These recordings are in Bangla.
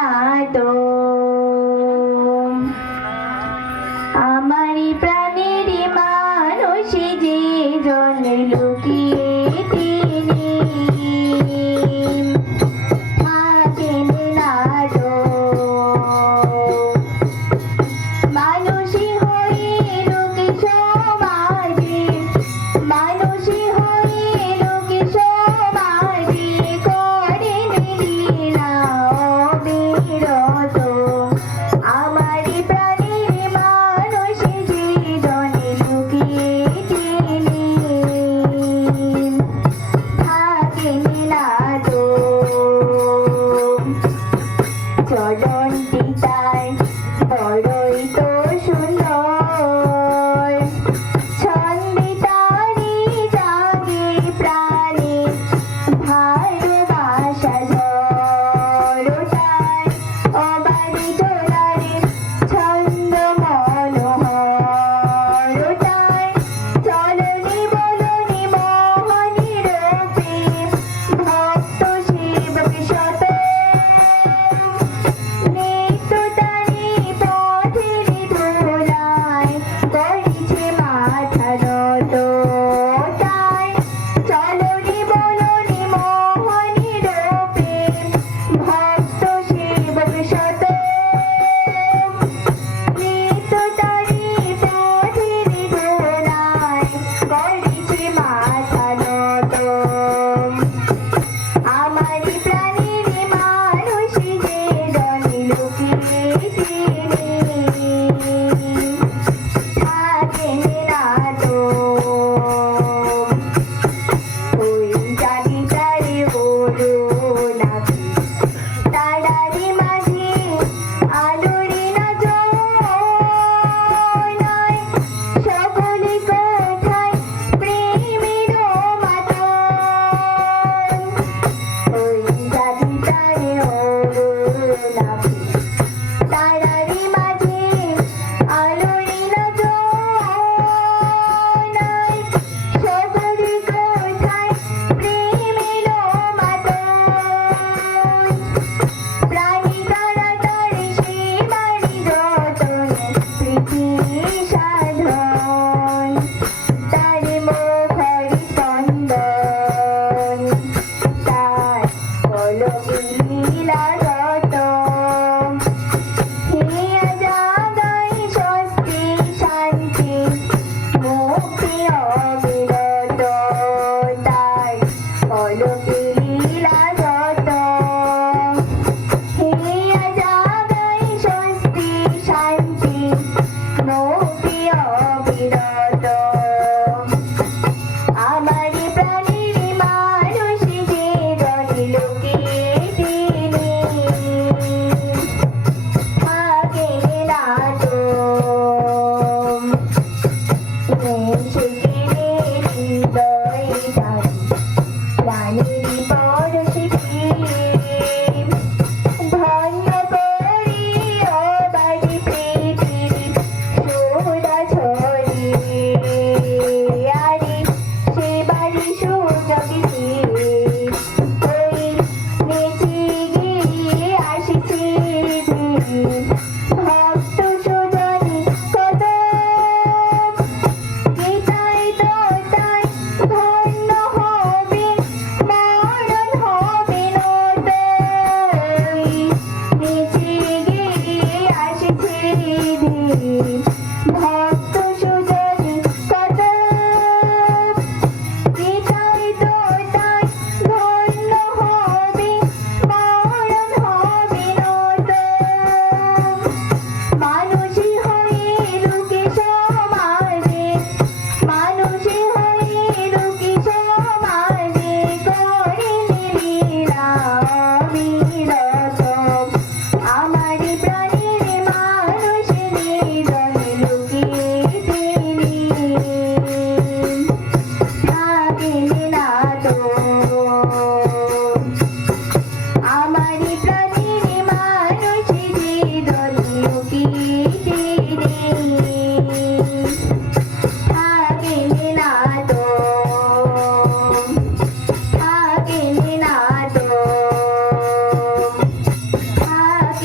না তো আমারই প্রাণেরই মানুষ যে জন লুকিয়ে তিনি থাকেন না তো মানুষই হয়ে লোকে সমাজে মানুষই হয়ে লোকে সমাজে করেন লীলা অবিরত আমারই প্রাণের মানুষ যে জনে লুকিয়ে তিনি থাকেন না তো চরণটি তার বড়ই তো সুন্দর ছন্দে তারি জাগে প্রাণে ভালোবাসা ঝড়টায় অবাধে চলারে ছন্দ মনোহরটায় চলনি বলনি মোহনী রূপে ভক্ত শিবক শত নিত্য তারি পথের ধুলায় করিছে মাথা নত তাই চলনি বলনি মোহনী রূপে ভক্ত শিবক শত নিত্য তারি পথের ধুলায় করিছে মাথা নত আমারই প্রাণের মানুষ যে জনে লুকিয়ে তিনি থাকেন না তো ওই জানি তারে বলো নাকি তারারি মাঝে আলোরে না জয় সকলে কোথায় প্রেমের মাতন ওই জানি তারে নাকি তারারি মাঝে আলোরে না জয় সকলে কোথায় প্রেমের মাতন প্রাণী তাড়াতাড়ি সেবারি যতনে প্রীতি সাধন তার মুখর স্পন্দন তার পলকে লীলা রত হিয়া জাগায় স্বস্তি শান্তি মুক্তি অবিরত তার পলকে লীলা রত হিয়া জাগায় স্বস্তি শান্তি মুক্তি অবিরত আমারই প্রাণের মানুষ যে জনে লুকিয়ে তিনি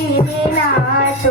বিঘ্নাত